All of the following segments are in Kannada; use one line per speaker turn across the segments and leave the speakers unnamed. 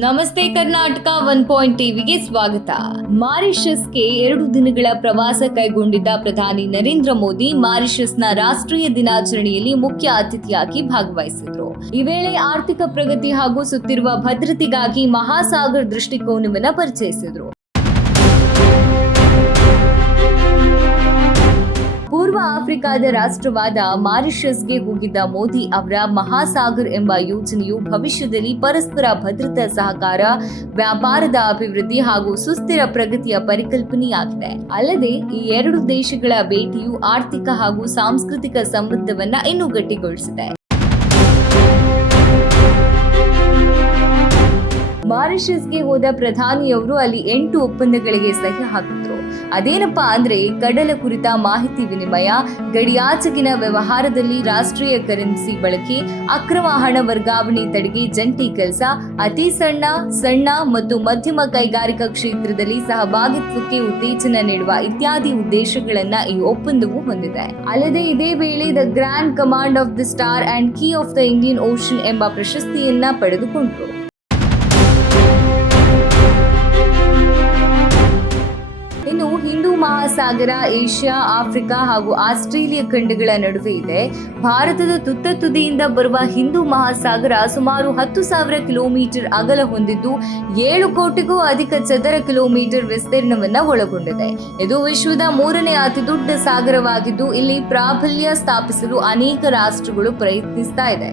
ನಮಸ್ತೆ ಕರ್ನಾಟಕ ಒನ್ ಪಾಯಿಂಟ್ ಟಿವಿಗೆ ಸ್ವಾಗತ. ಮಾರಿಷಸ್ಗೆ ಎರಡು ದಿನಗಳ ಪ್ರವಾಸ ಕೈಗೊಂಡಿದ್ದ ಪ್ರಧಾನಿ ನರೇಂದ್ರ ಮೋದಿ ಮಾರಿಷಸ್ನ ರಾಷ್ಟ್ರೀಯ ದಿನಾಚರಣೆಯಲ್ಲಿ ಮುಖ್ಯ ಅತಿಥಿಯಾಗಿ ಭಾಗವಹಿಸಿದ್ರು. ಈ ವೇಳೆ ಆರ್ಥಿಕ ಪ್ರಗತಿ ಹಾಗೂ ಸುತ್ತಿರುವ ಭದ್ರತೆಗಾಗಿ ಮಹಾಸಾಗರ್ ದೃಷ್ಟಿಕೋನವನ್ನು ಪರಿಚಯಿಸಿದ್ರು. ಪೂರ್ವ ಆಫ್ರಿಕಾದ ರಾಷ್ಟ್ರವಾದ ಮಾರಿಷಸ್ಗೆ ಹೋಗಿದ್ದ ಮೋದಿ ಅವರ ಮಹಾಸಾಗರ್ ಎಂಬ ಯೋಜನೆಯು ಭವಿಷ್ಯದಲ್ಲಿ ಪರಸ್ಪರ ಭದ್ರತಾ ಸಹಕಾರ, ವ್ಯಾಪಾರದ ಅಭಿವೃದ್ಧಿ ಹಾಗೂ ಸುಸ್ಥಿರ ಪ್ರಗತಿಯ ಪರಿಕಲ್ಪನೆಯಾಗಿದೆ. ಅಲ್ಲದೆ, ಈ ಎರಡು ದೇಶಗಳ ಭೇಟಿಯು ಆರ್ಥಿಕ ಹಾಗೂ ಸಾಂಸ್ಕೃತಿಕ ಸಂಬಂಧವನ್ನ ಇನ್ನೂ ಗಟ್ಟಿಗೊಳಿಸಿದೆ. ಮಾರಿಷಸ್ಗೆ ಹೋದ ಪ್ರಧಾನಿಯವರು ಅಲ್ಲಿ ಎಂಟು ಒಪ್ಪಂದಗಳಿಗೆ ಸಹಿ ಹಾಕಿದ್ರು. ಅದೇನಪ್ಪಾ ಅಂದ್ರೆ ಕಡಲ ಕುರಿತ ಮಾಹಿತಿ ವಿನಿಮಯ, ಗಡಿಯಾಚೆಗಿನ ವ್ಯವಹಾರದಲ್ಲಿ ರಾಷ್ಟ್ರೀಯ ಕರೆನ್ಸಿ ಬಳಕೆ, ಅಕ್ರಮ ಹಣ ವರ್ಗಾವಣೆ ತಡೆಗೆ ಜಂಟಿ ಕೆಲಸ, ಅತಿ ಸಣ್ಣ ಸಣ್ಣ ಮತ್ತು ಮಧ್ಯಮ ಕೈಗಾರಿಕಾ ಕ್ಷೇತ್ರದಲ್ಲಿ ಸಹಭಾಗಿತ್ವಕ್ಕೆ ಉತ್ತೇಜನ ನೀಡುವ ಇತ್ಯಾದಿ ಉದ್ದೇಶಗಳನ್ನ ಈ ಒಪ್ಪಂದವು ಹೊಂದಿದೆ. ಅಲ್ಲದೆ ಇದೇ ವೇಳೆ the grand command of the star and key of the Indian ocean ಎಂಬ ಪ್ರಶಸ್ತಿಯನ್ನ ಪಡೆದುಕೊಂಡರು. ಮಹಾಸಾಗರ, ಏಷ್ಯಾ, ಆಫ್ರಿಕಾ ಹಾಗೂ ಆಸ್ಟ್ರೇಲಿಯಾ ಖಂಡಗಳ ನಡುವೆ ಇದೆ. ಭಾರತದ ತುತ್ತ ತುದಿಯಿಂದ ಬರುವ ಹಿಂದೂ ಮಹಾಸಾಗರ ಸುಮಾರು ಹತ್ತು ಸಾವಿರ ಕಿಲೋಮೀಟರ್ ಅಗಲ ಹೊಂದಿದ್ದು, ಏಳು ಕೋಟಿಗೂ ಅಧಿಕ ಚದರ ಕಿಲೋಮೀಟರ್ ವಿಸ್ತೀರ್ಣವನ್ನ ಒಳಗೊಂಡಿದೆ. ಇದು ವಿಶ್ವದ ಮೂರನೇ ಅತಿ ದೊಡ್ಡ ಸಾಗರವಾಗಿದ್ದು, ಇಲ್ಲಿ ಪ್ರಾಬಲ್ಯ ಸ್ಥಾಪಿಸಲು ಅನೇಕ ರಾಷ್ಟ್ರಗಳು ಪ್ರಯತ್ನಿಸ್ತಾ ಇದೆ.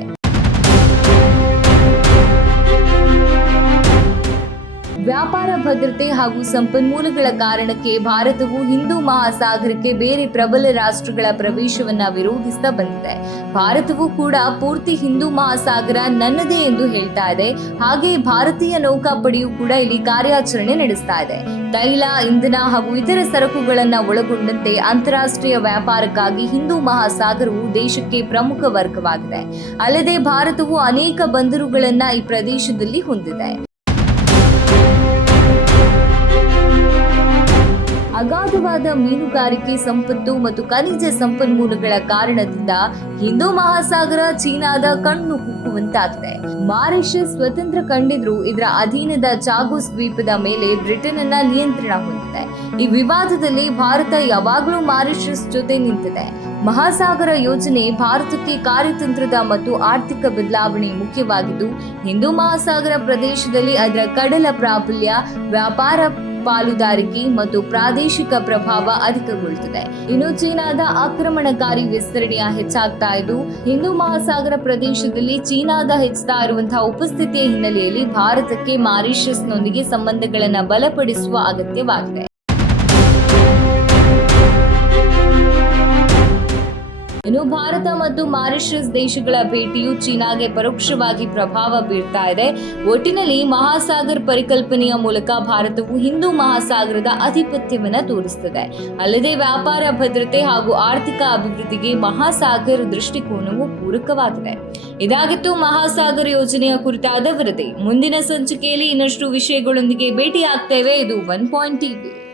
ವ್ಯಾಪಾರ ಭದ್ರತೆ ಹಾಗೂ ಸಂಪನ್ಮೂಲಗಳ ಕಾರಣಕ್ಕೆ ಭಾರತವು ಹಿಂದೂ ಮಹಾಸಾಗರಕ್ಕೆ ಬೇರೆ ಪ್ರಬಲ ರಾಷ್ಟ್ರಗಳ ಪ್ರವೇಶವನ್ನ ವಿರೋಧಿಸ್ತಾ ಬಂದಿದೆ. ಭಾರತವು ಕೂಡ ಪೂರ್ತಿ ಹಿಂದೂ ಮಹಾಸಾಗರ ನನ್ನದೇ ಎಂದು ಹೇಳ್ತಾ ಇದೆ. ಹಾಗೆ ಭಾರತೀಯ ನೌಕಾಪಡೆಯು ಕೂಡ ಇಲ್ಲಿ ಕಾರ್ಯಾಚರಣೆ ನಡೆಸ್ತಾ ಇದೆ. ತೈಲ, ಇಂಧನ ಹಾಗೂ ಇತರ ಸರಕುಗಳನ್ನ ಒಳಗೊಂಡಂತೆ ಅಂತಾರಾಷ್ಟ್ರೀಯ ವ್ಯಾಪಾರಕ್ಕಾಗಿ ಹಿಂದೂ ಮಹಾಸಾಗರವು ದೇಶಕ್ಕೆ ಪ್ರಮುಖ ವರ್ಗವಾಗಿದೆ. ಅಲ್ಲದೆ ಭಾರತವು ಅನೇಕ ಬಂದರುಗಳನ್ನ ಈ ಪ್ರದೇಶದಲ್ಲಿ ಹೊಂದಿದೆ. ಅಗಾಧವಾದ ಮೀನುಗಾರಿಕೆ ಸಂಪತ್ತು ಮತ್ತು ಖನಿಜ ಸಂಪನ್ಮೂಲಗಳ ಕಾರಣದಿಂದ ಹಿಂದೂ ಮಹಾಸಾಗರ ಚೀನಾದ ಕಣ್ಣು ಕುಕ್ಕುವಂತಾಗಿದೆ. ಮಾರಿಷಸ್ ಸ್ವತಂತ್ರ ಕಂಡಿದ್ರು ಇದರ ಅಧೀನದ ಚಾಗೋಸ್ ದ್ವೀಪದ ಮೇಲೆ ಬ್ರಿಟನ್ ಅನ್ನ ನಿಯಂತ್ರಣ ಹೊಂದಿದೆ. ಈ ವಿವಾದದಲ್ಲಿ ಭಾರತ ಯಾವಾಗಲೂ ಮಾರಿಷಸ್ ಜೊತೆ ನಿಂತಿದೆ. ಮಹಾಸಾಗರ ಯೋಜನೆ ಭಾರತಕ್ಕೆ ಕಾರ್ಯತಂತ್ರದ ಮತ್ತು ಆರ್ಥಿಕ ಬದಲಾವಣೆ ಮುಖ್ಯವಾಗಿದ್ದು, ಹಿಂದೂ ಮಹಾಸಾಗರ ಪ್ರದೇಶದಲ್ಲಿ ಅದರ ಕಡಲ ಪ್ರಾಬಲ್ಯ, ವ್ಯಾಪಾರ ಪಾಲುದಾರಿಕೆ ಮತ್ತು ಪ್ರಾದೇಶಿಕ ಪ್ರಭಾವ ಅಧಿಕಗೊಳ್ಳುತ್ತದೆ. ಇನ್ನು ಚೀನಾದ ಆಕ್ರಮಣಕಾರಿ ವಿಸ್ತರಣೆಯ ಹೆಚ್ಚಾಗ್ತಾ ಇದ್ದು, ಹಿಂದೂ ಮಹಾಸಾಗರ ಪ್ರದೇಶದಲ್ಲಿ ಚೀನಾದ ಹೆಚ್ಚುತ್ತಾ ಇರುವಂತಹ ಉಪಸ್ಥಿತಿಯ ಹಿನ್ನೆಲೆಯಲ್ಲಿ ಭಾರತಕ್ಕೆ ಮಾರಿಷಸ್ನೊಂದಿಗೆ ಸಂಬಂಧಗಳನ್ನು ಬಲಪಡಿಸುವ ಅಗತ್ಯವಾಗಿದೆ. ಇನ್ನು ಭಾರತ ಮತ್ತು ಮಾರಿಷಸ್ ದೇಶಗಳ ಭೇಟಿಯು ಚೀನಾಗೆ ಪರೋಕ್ಷವಾಗಿ ಪ್ರಭಾವ ಬೀರ್ತಾ ಇದೆ. ಒಟ್ಟಿನಲ್ಲಿ ಮಹಾಸಾಗರ್ ಪರಿಕಲ್ಪನೆಯ ಮೂಲಕ ಭಾರತವು ಹಿಂದೂ ಮಹಾಸಾಗರದ ಆಧಿಪತ್ಯವನ್ನು ತೋರಿಸುತ್ತದೆ. ಅಲ್ಲದೆ ವ್ಯಾಪಾರ ಭದ್ರತೆ ಹಾಗೂ ಆರ್ಥಿಕ ಅಭಿವೃದ್ಧಿಗೆ ಮಹಾಸಾಗರ್ ದೃಷ್ಟಿಕೋನವು ಪೂರಕವಾಗಿದೆ. ಇದಾಗಿತ್ತು ಮಹಾಸಾಗರ ಯೋಜನೆಯ ಕುರಿತಾದ ವರದಿ. ಮುಂದಿನ ಸಂಚಿಕೆಯಲ್ಲಿ ಇನ್ನಷ್ಟು ವಿಷಯಗಳೊಂದಿಗೆ ಭೇಟಿಯಾಗ್ತೇವೆ. ಇದು ಒನ್ ಪಾಯಿಂಟ್ ಟಿವಿ.